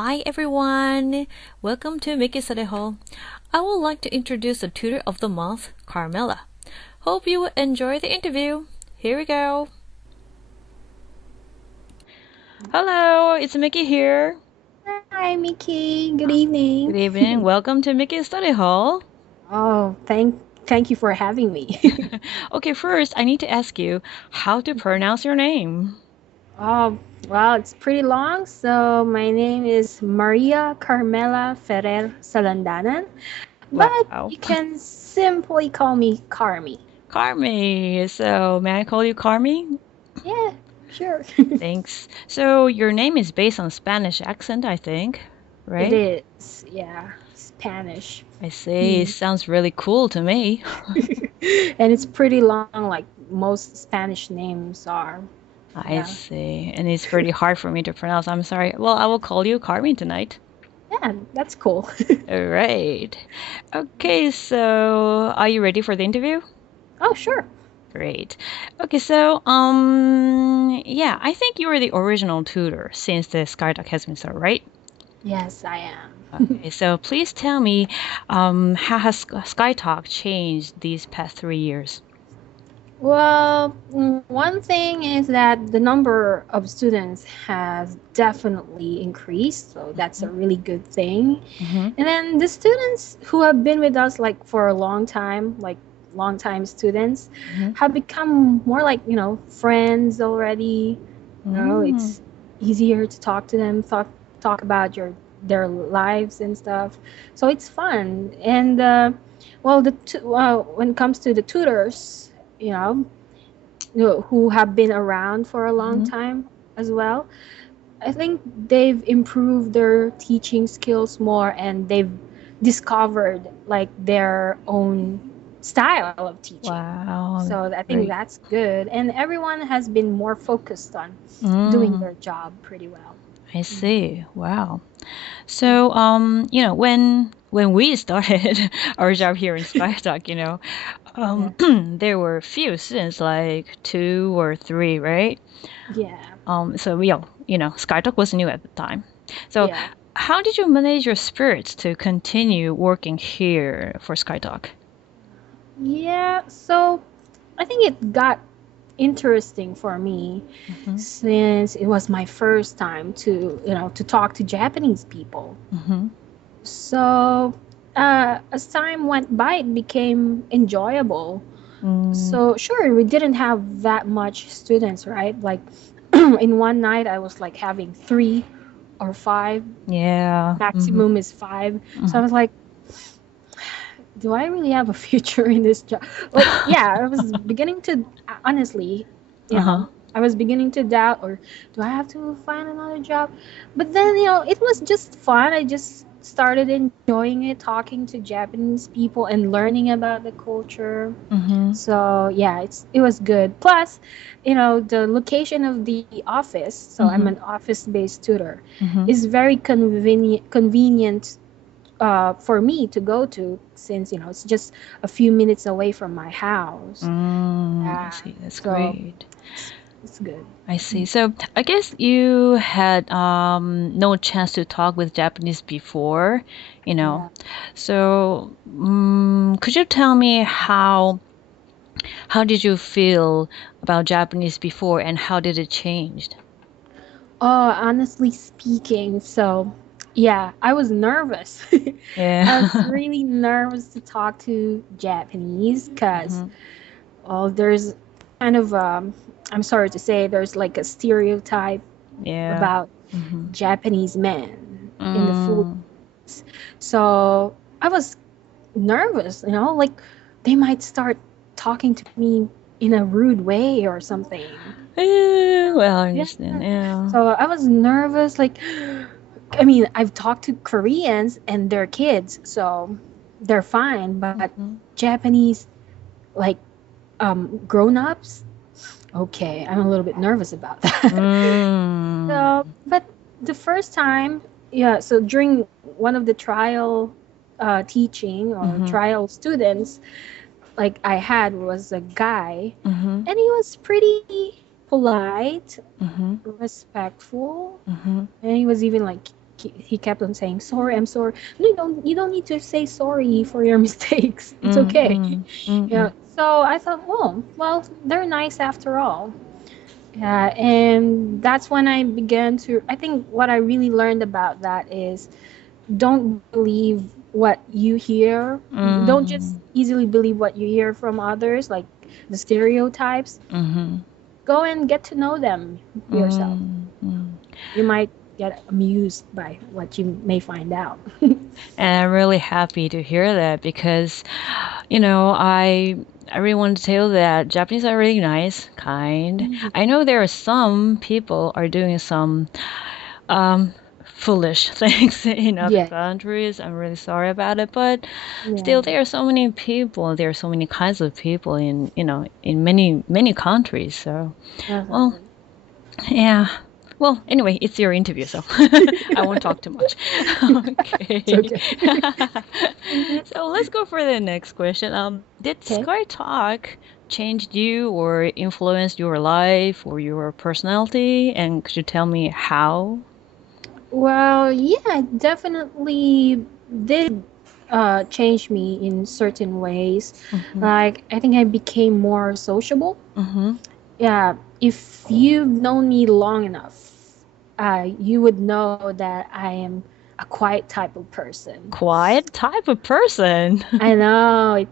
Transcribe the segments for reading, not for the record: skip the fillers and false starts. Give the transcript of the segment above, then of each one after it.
Hi everyone! Welcome to Miki Study Hall. I would like to introduce the tutor of the month, Carmella. Hope you will enjoy the interview. Here we go. Hello, it's Miki here. Hi, Miki. Good evening. Good evening. Welcome to Miki Study Hall. Oh, thank you for having me. Okay, first I need to ask you how to pronounce your name. Oh, well, it's pretty long. So my name is Maria Carmella Ferrer Salandanan, but Wow. you can simply call me Carmy. Carmy. So may I call you Carmy? Yeah, sure. Thanks. So your name is based on Spanish accent, I think, right? It is, yeah, Spanish. I see. It sounds really cool to me. And it's pretty long, like most Spanish names are. I see. And it's pretty hard for me to pronounce. I'm sorry. Well, I will call you Carmy tonight. Yeah, that's cool. All right. Okay, so are you ready for the interview? Oh, sure. Great. Okay, so yeah, I think you were the original tutor since the Skytalk has been started, right? Yes, I am. Okay, so please tell me, how has Skytalk changed these past 3 years? Well, one thing is that the number of students has definitely increased, so that's a really good thing. Mm-hmm. And then the students who have been with us like for a long time, like long time students, have become more like, friends already. It's easier to talk to them, talk about their lives and stuff. So it's fun. And well, when it comes to the tutors, who have been around for a long time as well, I think they've improved their teaching skills more, and they've discovered like their own style of teaching. Wow. So I think that's good, and everyone has been more focused on doing their job pretty well. I see. Wow. So, when we started our job here in Skytalk, there were few students, like 2 or 3, right? Yeah. So Skytalk was new at the time. So, how did you manage your spirits to continue working here for Skytalk? Yeah. So I think it got interesting for me since it was my first time to talk to Japanese people. So as time went by, it became enjoyable. So sure, we didn't have that much students, right? Like in one night I was like having 3 or 5. Yeah. Maximum is 5. So I was like, do I really have a future in this job? Like, yeah, I was beginning to, honestly, I was beginning to doubt, or do I have to find another job? But then, it was just fun. I just started enjoying it, talking to Japanese people and learning about the culture. So yeah, it was good. Plus, the location of the office, so I'm an office-based tutor, is very convenient for me to go to, since it's just a few minutes away from my house. I see. That's great. It's good. I see. So I guess you had no chance to talk with Japanese before, So could you tell me how did you feel about Japanese before, and how did it change? Oh, honestly speaking, so yeah, I was nervous. Yeah. I was really nervous to talk to Japanese because, well, there's kind of, I'm sorry to say, there's like a stereotype about Japanese men in the Philippines. So I was nervous, like they might start talking to me in a rude way or something. Well, I understand. Yeah. So I was nervous, like, I mean, I've talked to Koreans and their kids, so they're fine. But Japanese, like, grown-ups, okay, I'm a little bit nervous about that. So, but the first time, so during one of the trial teaching or trial students, like I had was a guy, and he was pretty polite, respectful, and he was even like he kept on saying, sorry, I'm sorry. No, you don't need to say sorry for your mistakes. It's okay. Yeah. So I thought, oh, well, they're nice after all. Yeah, and that's when I began to, I think what I really learned about that is don't believe what you hear. Don't just easily believe what you hear from others, like the stereotypes. Go and get to know them yourself. You might get amused by what you may find out. And I'm really happy to hear that because, I really want to tell that Japanese are really nice, kind. I know there are some people are doing some foolish things in other countries. I'm really sorry about it, but still there are so many people. There are so many kinds of people in many countries. So, well, yeah. Well, anyway, it's your interview, so I won't talk too much. Okay. So let's go for the next question. Did Skytalk changed you or influenced your life or your personality? And could you tell me how? Well, yeah, it definitely did change me in certain ways. Like, I think I became more sociable. Yeah, if you've known me long enough, you would know that I am a quiet type of person. Quiet type of person? I know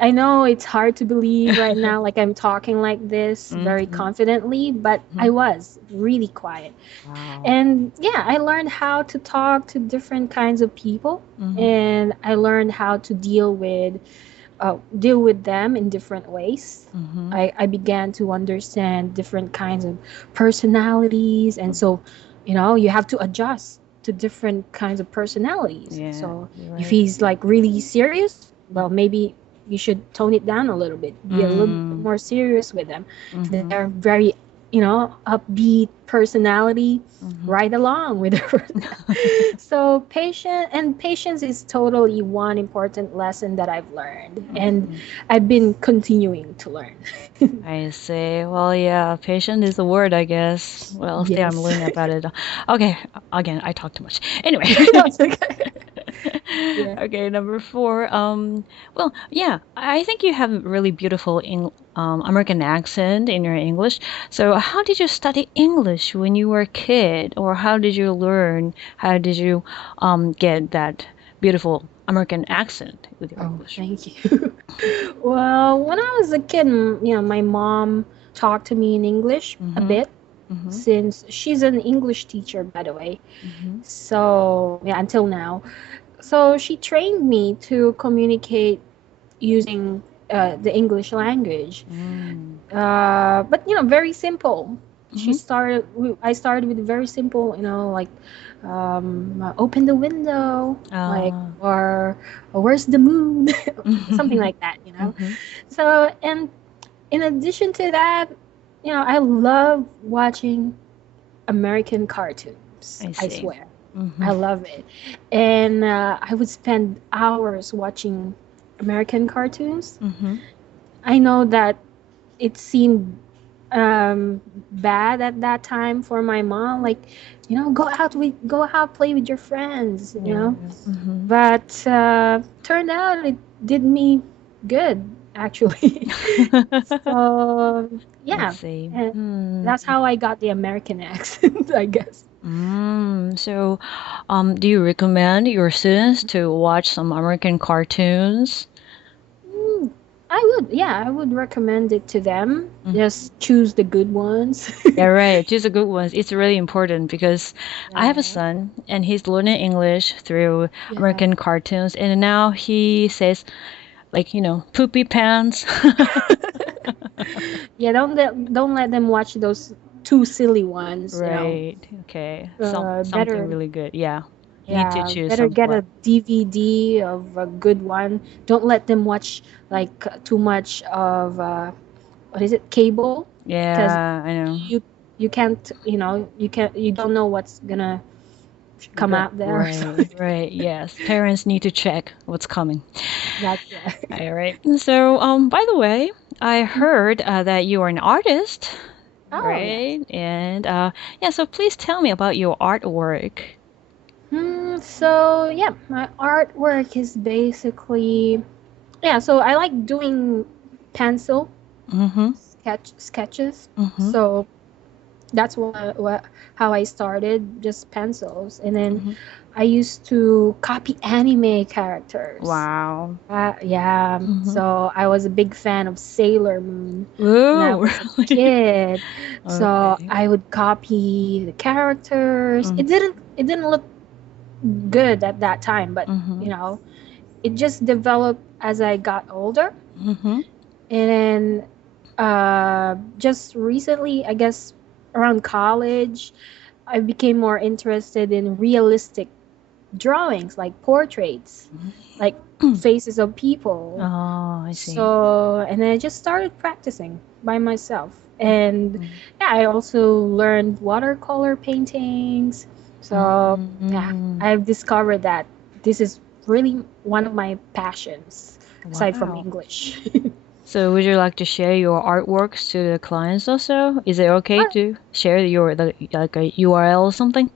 I know it's hard to believe right now, like I'm talking like this very confidently, but I was really quiet. Wow. And yeah, I learned how to talk to different kinds of people, and I learned how to deal with them in different ways. I began to understand different kinds of personalities, and so you have to adjust to different kinds of personalities. So if he's like really serious, well, maybe you should tone it down a little bit, be a little bit more serious with them. They're very upbeat personality, right along with her. So patience is totally one important lesson that I've learned, and I've been continuing to learn. I see. Well, yeah, patient is the word, I guess. Well, still I'm learning about it. Okay, again, I talk too much. Anyway. That's okay. Okay, number 4. Well, yeah, I think you have a really beautiful American accent in your English. So, how did you study English when you were a kid, or how did you learn? How did you get that beautiful American accent with your English? Thank you. Well, when I was a kid, my mom talked to me in English a bit. Since she's an English teacher, by the way. So, yeah, until now. So she trained me to communicate using the English language. But, very simple. I started with very simple, like, open the window, like, or where's the moon? Something like that, So, and in addition to that, I love watching American cartoons. I swear. I love it. And I would spend hours watching American cartoons. I know that it seemed bad at that time for my mom, like, go out, play with your friends, But turned out it did me good, actually. So yeah, that's how I got the American accent, I guess. So, do you recommend your students to watch some American cartoons? I would recommend it to them. Just choose the good ones. Yeah, right. Choose the good ones. It's really important because I have a son and he's learning English through American cartoons, and now he says, like, poopy pants. Yeah, don't let them watch those too silly ones. Right. Okay. Something really good. Yeah. You need to choose better get something. a DVD of a good one. Don't let them watch like too much of what is it, cable? Yeah, I know. You can't, you don't know what's gonna come out there. Right. Yes. Parents need to check what's coming. That's right. All right. So, by the way, I heard that you are an artist. Oh, right? And so please tell me about your artwork. So yeah, my artwork is basically so I like doing pencil sketches. So that's how I started, just pencils, and then I used to copy anime characters. Wow. So I was a big fan of Sailor Moon when I Ooh, was a kid. So Okay. I would copy the characters. It didn't look good at that time, but it just developed as I got older. And then just recently, I guess around college, I became more interested in realistic drawings, like portraits, like faces of people. Oh, I see. So, and then I just started practicing by myself. And I also learned watercolor paintings. So, I've discovered that this is really one of my passions, aside from Wow. English. So would you like to share your artworks to the clients also? Is it okay to share like a URL or something?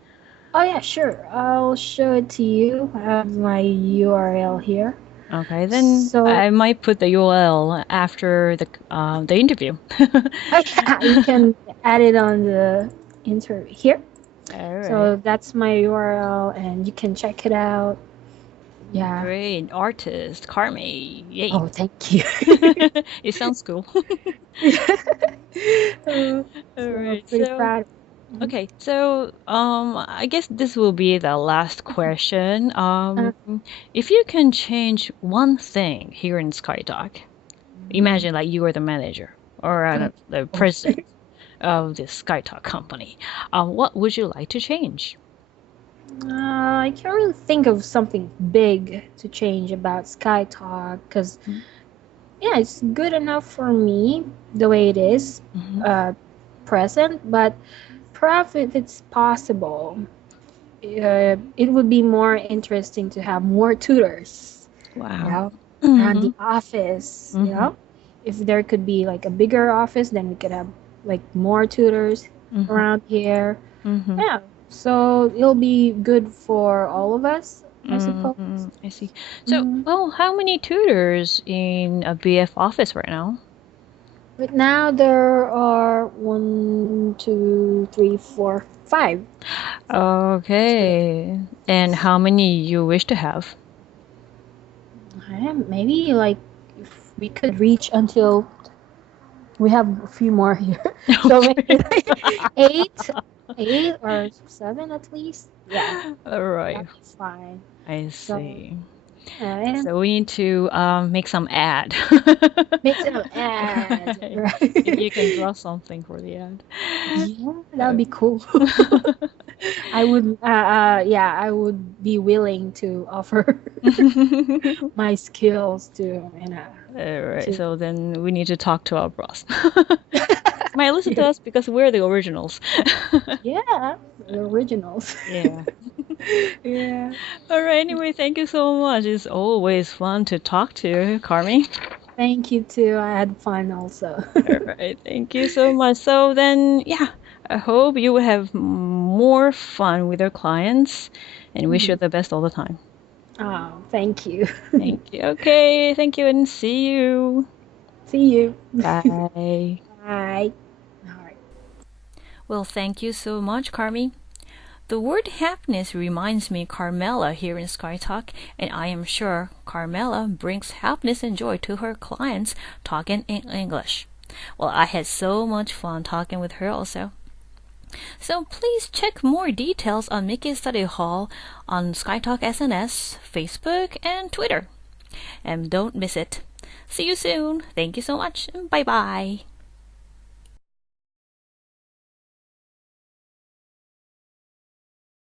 Oh yeah, sure. I'll show it to you. I have my URL here. Okay, then So I might put the URL after the interview. you can add it on the interview here. All right. So that's my URL, and you can check it out. Yeah. Great artist, Carmy. Yay. Oh, thank you. It sounds cool. So All right. pretty So proud. okay, so I guess this will be the last question. If you can change one thing here in Skytalk, imagine like you are the manager or the president of the Skytalk company. What would you like to change? I can't really think of something big to change about Skytalk because it's good enough for me the way it is present, but perhaps if it's possible, it would be more interesting to have more tutors. Wow. Around the office. If there could be like a bigger office, then we could have like more tutors around here. Yeah, so it'll be good for all of us, I suppose. I see. So, well, how many tutors in a BF office right now? Right now there are 1, 2, 3, 4, 5. Okay. And how many you wish to have? Maybe like if we could reach until we have a few more here. So maybe like 8 or 7 at least. Yeah, All right. that's fine. I So, see. yeah, So we need to make some ad. make some ads, right? If you can draw something for the ad. Yeah, that would be cool. I would, I would be willing to offer my skills to, All right. to So then we need to talk to our boss. Might listen to us because we're the originals. yeah, the originals. Yeah. Yeah. All right. Anyway, thank you so much. It's always fun to talk to you, Carmy. Thank you too. I had fun also. All right. Thank you so much. So then, yeah, I hope you will have more fun with your clients and wish you the best all the time. Oh, thank you. Thank you. Okay. Thank you and see you. See you. Bye. Bye. All right. Well, thank you so much, Carmy. The word happiness reminds me Carmella here in Skytalk, and I am sure Carmella brings happiness and joy to her clients talking in English. Well, I had so much fun talking with her also. So please check more details on Miki's Study Hall on Skytalk SNS, Facebook, and Twitter. And don't miss it. See you soon. Thank you so much. Bye-bye.